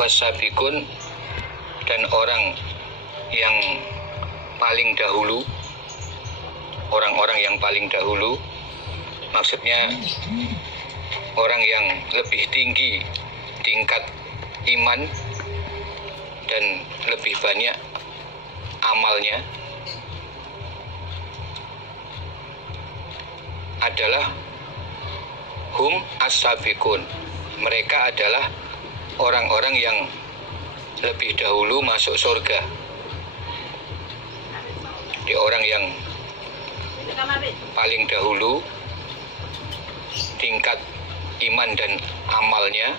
wasabiqun, dan orang yang paling dahulu, orang-orang yang paling dahulu, maksudnya orang yang lebih tinggi tingkat iman dan lebih banyak amalnya adalah hum as-sabiqun. Mereka adalah orang-orang yang lebih dahulu masuk surga. Di orang yang paling dahulu tingkat iman dan amalnya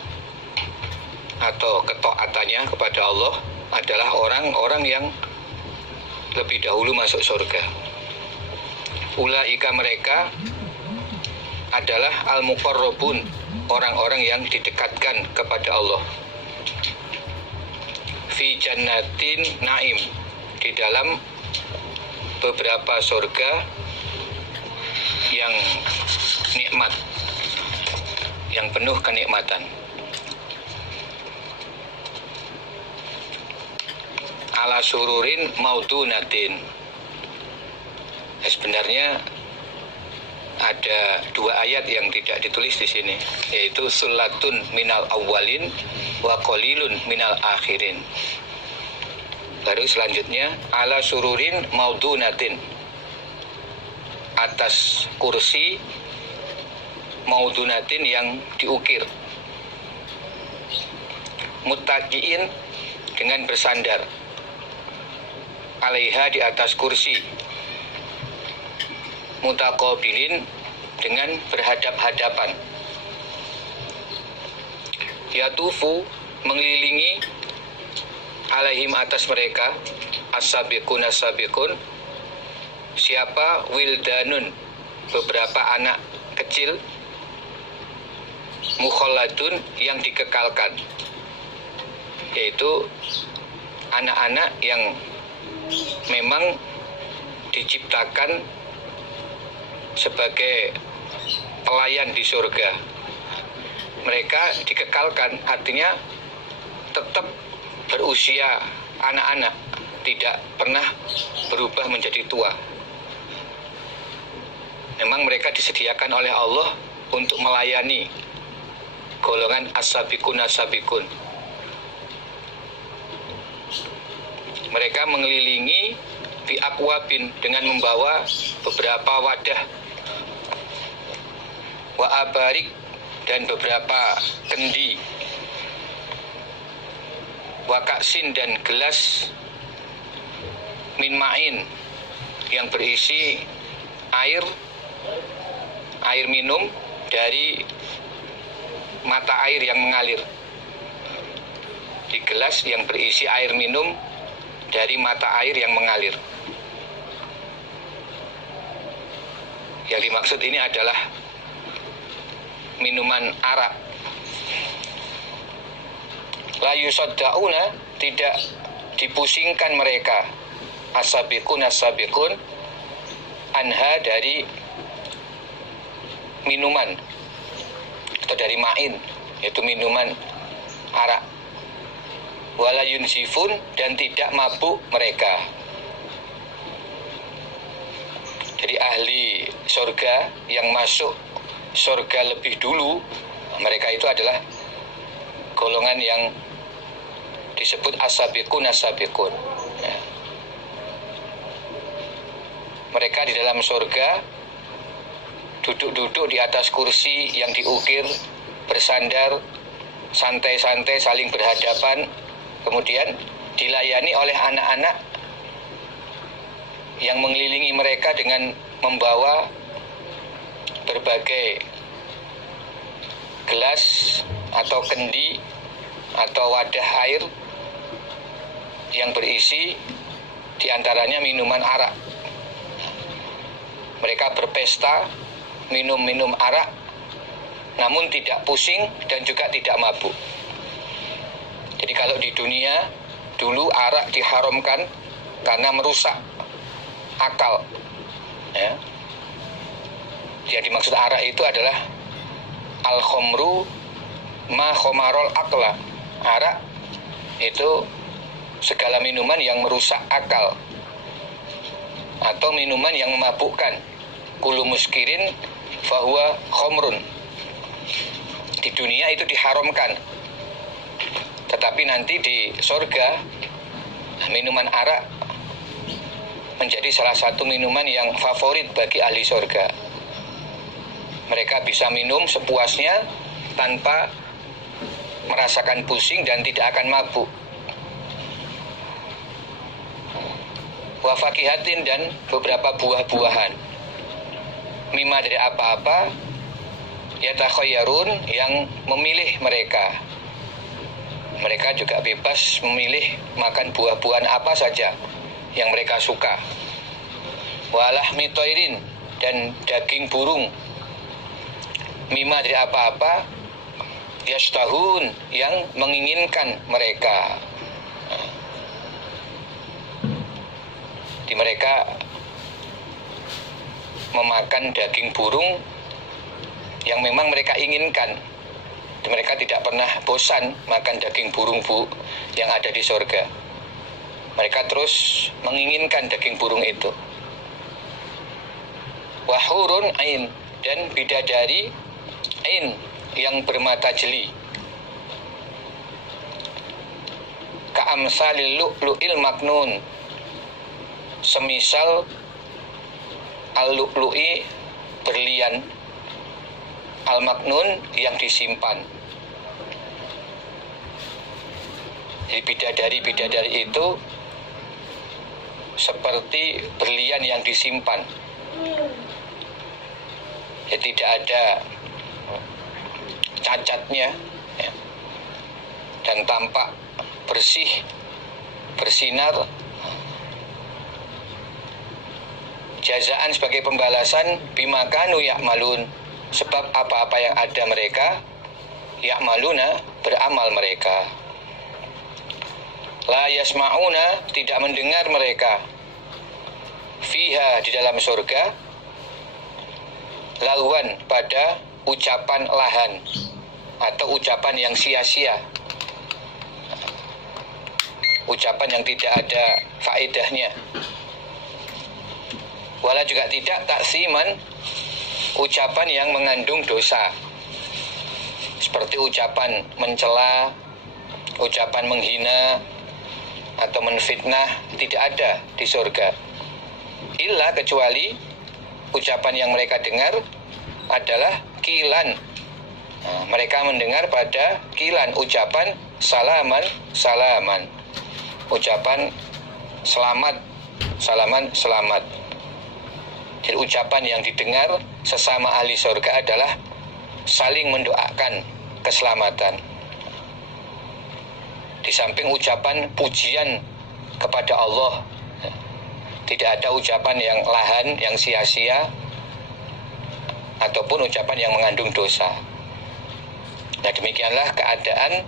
atau ketaatannya kepada Allah adalah orang-orang yang lebih dahulu masuk surga. Ulaika, mereka adalah al-muqarrabun, orang-orang yang didekatkan kepada Allah. Fi jannatin naim, di dalam beberapa surga yang nikmat, yang penuh kenikmatan. Ala sururin maudunatin. Sebenarnya ada dua ayat yang tidak ditulis di sini, yaitu sulatun minal awwalin wa qalilun minal akhirin. Baru selanjutnya ala sururin maudunatin, atas kursi maudunatin yang diukir, muttaqiin, dengan bersandar, alaiha, di atas kursi, mutaqabilin, dengan berhadap-hadapan, yatufu, mengelilingi, alaihim, atas mereka, as-sabiqun as-sabiqun, siapa? Wildanun, beberapa anak kecil, mukhalladun, yang dikekalkan, yaitu anak-anak yang memang diciptakan sebagai pelayan di surga. Mereka dikekalkan, artinya tetap berusia anak-anak, tidak pernah berubah menjadi tua. Memang mereka disediakan oleh Allah untuk melayani golongan as-sabiqun as-sabiqun. Mereka mengelilingi bi akwabin, dengan membawa beberapa wadah, wa abarik, dan beberapa kendi, wa kaksin, dan gelas, min ma'in, yang berisi air minum dari mata air yang mengalir. Di gelas yang berisi air minum dari mata air yang mengalir. Yang dimaksud ini adalah minuman arak. La yusaddauna, tidak dipusingkan mereka, as-sabiqun as-sabiqun, anha, dari minuman atau dari ma'in, yaitu minuman arak. Wala yunsifun, dan tidak mabuk mereka. Jadi ahli surga yang masuk surga lebih dulu, mereka itu adalah golongan yang disebut as-sabiqun as-sabiqun. Ya. Mereka di dalam surga duduk-duduk di atas kursi yang diukir, bersandar, santai-santai, saling berhadapan, kemudian dilayani oleh anak-anak yang mengelilingi mereka dengan membawa berbagai gelas atau kendi atau wadah air yang berisi diantaranya minuman arak. Mereka berpesta minum arak, namun tidak pusing dan juga tidak mabuk. Jadi kalau di dunia dulu arak diharamkan karena merusak akal, ya. Yang dimaksud arak itu adalah al-khomru ma khomarol akla. Arak itu segala minuman yang merusak akal atau minuman yang memabukkan. Kullu muskirin fahuwa khomrun. Di dunia itu diharamkan, tetapi nanti di surga minuman arak menjadi salah satu minuman yang favorit bagi ahli surga. Mereka bisa minum sepuasnya tanpa merasakan pusing dan tidak akan mabuk. Wa fakihatin, dan beberapa buah-buahan. Mimma, dari apa-apa, yatakhayyarun, yang memilih mereka. Mereka juga bebas memilih makan buah-buahan apa saja yang mereka suka. Wa lahmi thairin, dan daging burung. Mimma, dari apa-apa, yashtahun, yang menginginkan mereka. Di mereka memakan daging burung yang memang mereka inginkan. Mereka tidak pernah bosan makan daging burung yang ada di surga. Mereka terus menginginkan daging burung itu. Wahurun ain, dan bidadari ain yang bermata jeli. Ka'amsalil lu'lu'il maknun, semisal al-lu'lu'i, berlian, al-maknun, yang disimpan. Jadi bidadari-bidadari itu seperti berlian yang disimpan. Ya, tidak ada cacatnya, ya, dan tampak bersih, bersinar. Jazaan, sebagai pembalasan, bima kanu ya'malun, sebab apa-apa yang ada mereka, ya'maluna, beramal mereka. La yasma'una, tidak mendengar mereka, fiha, di dalam surga, lawan, pada ucapan lahan atau ucapan yang sia-sia, ucapan yang tidak ada faedahnya. Wala, juga tidak taksiman, ucapan yang mengandung dosa, seperti ucapan mencela, ucapan menghina atau menfitnah, tidak ada di surga. Illa, kecuali ucapan yang mereka dengar adalah kilan. Nah, mereka mendengar pada kilan, ucapan salaman, salaman, ucapan selamat, salaman, selamat. Jadi ucapan yang didengar sesama ahli surga adalah saling mendoakan keselamatan. Di samping ucapan pujian kepada Allah, tidak ada ucapan yang lahan, yang sia-sia, ataupun ucapan yang mengandung dosa. Nah, demikianlah keadaan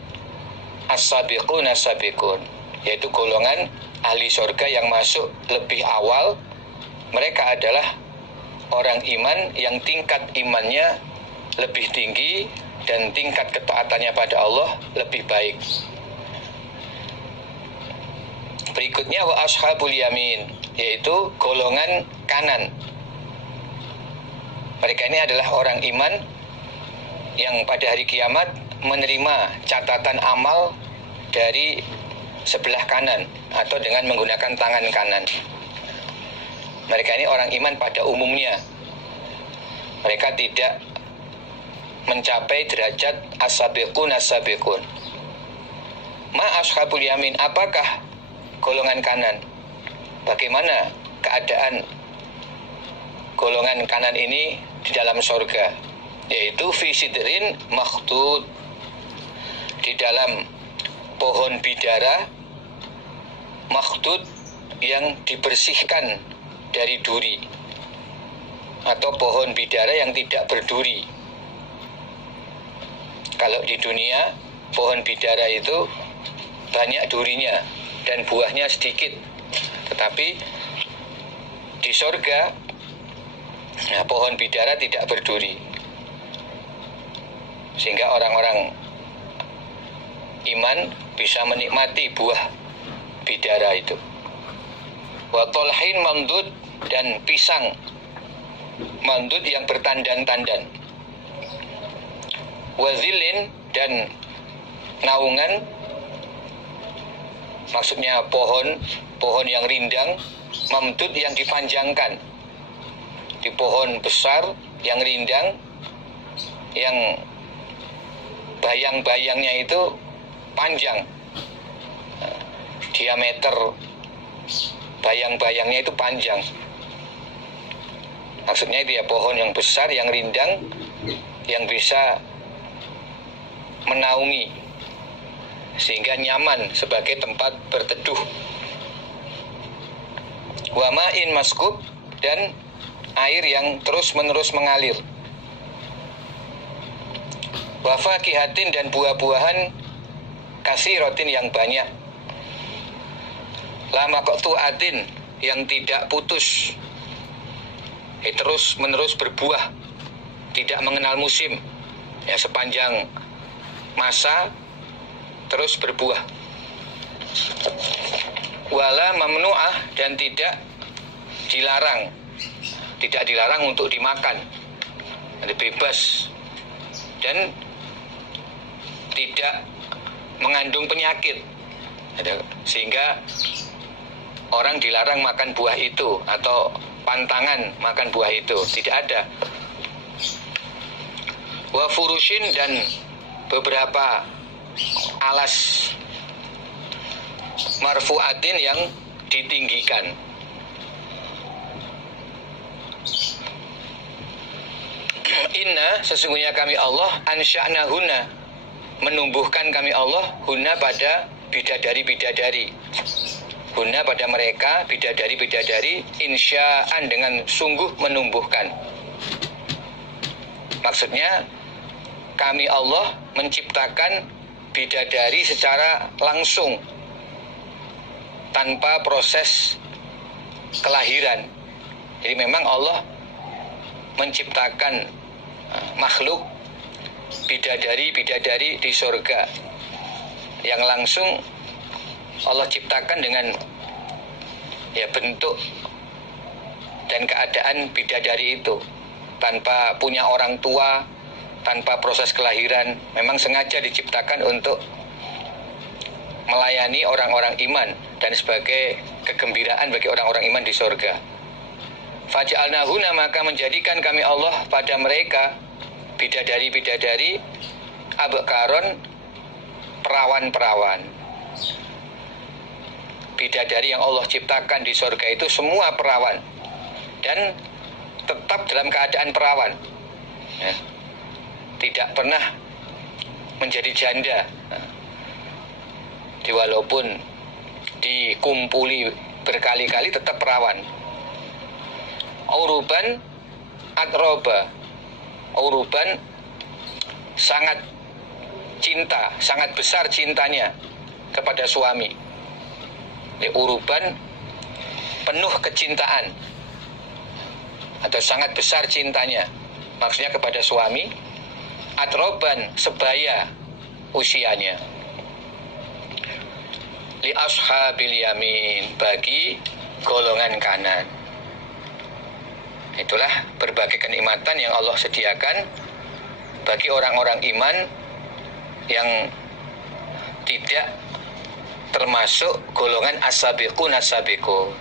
as-sabiqun as-sabiqun, yaitu golongan ahli surga yang masuk lebih awal. Mereka adalah orang iman yang tingkat imannya lebih tinggi dan tingkat ketaatannya pada Allah lebih baik. Berikutnya wa ashabul yamin, yaitu golongan kanan. Mereka ini adalah orang iman yang pada hari kiamat menerima catatan amal dari sebelah kanan atau dengan menggunakan tangan kanan. Mereka ini orang iman pada umumnya. Mereka tidak mencapai derajat as-sabiqun as-sabiqun. Ma ashabul yamin, apakah golongan kanan? Bagaimana keadaan golongan kanan ini di dalam surga? Yaitu fi sidrin makhdud, di dalam pohon bidara makhdud yang dibersihkan dari duri, atau pohon bidara yang tidak berduri. Kalau di dunia pohon bidara itu banyak durinya dan buahnya sedikit, tetapi di surga pohon bidara tidak berduri, sehingga orang-orang iman bisa menikmati buah bidara itu. Wa tolhin mamdud, dan pisang mamdud yang bertandan-tandan. Wa zilin, dan naungan, maksudnya pohon yang rindang, mamdud yang dipanjangkan. Di pohon besar yang rindang, yang bayang-bayangnya itu panjang, diameter bayang-bayangnya itu panjang. Maksudnya itu ya, pohon yang besar yang rindang yang bisa menaungi sehingga nyaman sebagai tempat berteduh. Wa ma'in maskub, dan air yang terus-menerus mengalir. Wa fakihatin, dan buah-buahan kasiratin yang banyak. La maqtu'atin, yang tidak putus, terus-menerus berbuah, tidak mengenal musim, ya, sepanjang masa terus berbuah. Wala mamnu'ah, dan tidak dilarang untuk dimakan, bebas, dan tidak mengandung penyakit, sehingga orang dilarang makan buah itu atau pantangan makan buah itu, tidak ada. Wa furushin, dan beberapa alas marfu'atin yang ditinggikan. Inna, sesungguhnya kami Allah, ansya'nahunna, menumbuhkan kami Allah, hunna, pada bidadari-bidadari, hunna, pada mereka, bidadari-bidadari, insya'an, dengan sungguh menumbuhkan. Maksudnya kami Allah menciptakan bidadari secara langsung, tanpa proses kelahiran. Jadi memang Allah menciptakan makhluk bidadari di surga yang langsung Allah ciptakan dengan ya bentuk dan keadaan bidadari itu, tanpa punya orang tua, tanpa proses kelahiran. Memang sengaja diciptakan untuk melayani orang-orang iman dan sebagai kegembiraan bagi orang-orang iman di surga. Faja'alnahuna, maka menjadikan kami Allah pada mereka bidadari-bidadari, abkaron, perawan-perawan. Bidadari yang Allah ciptakan di surga itu semua perawan dan tetap dalam keadaan perawan, ya. Tidak pernah menjadi janda, walaupun dikumpuli berkali-kali tetap perawan. Uruban atroba, uruban sangat cinta, sangat besar cintanya kepada suami. Uruban penuh kecintaan atau sangat besar cintanya, maksudnya kepada suami. Atroban sebaya usianya. Li ashabil yamin, bagi golongan kanan. Itulah berbagai kenikmatan yang Allah sediakan bagi orang-orang iman yang tidak termasuk golongan as-sabiqun as-sabiqun.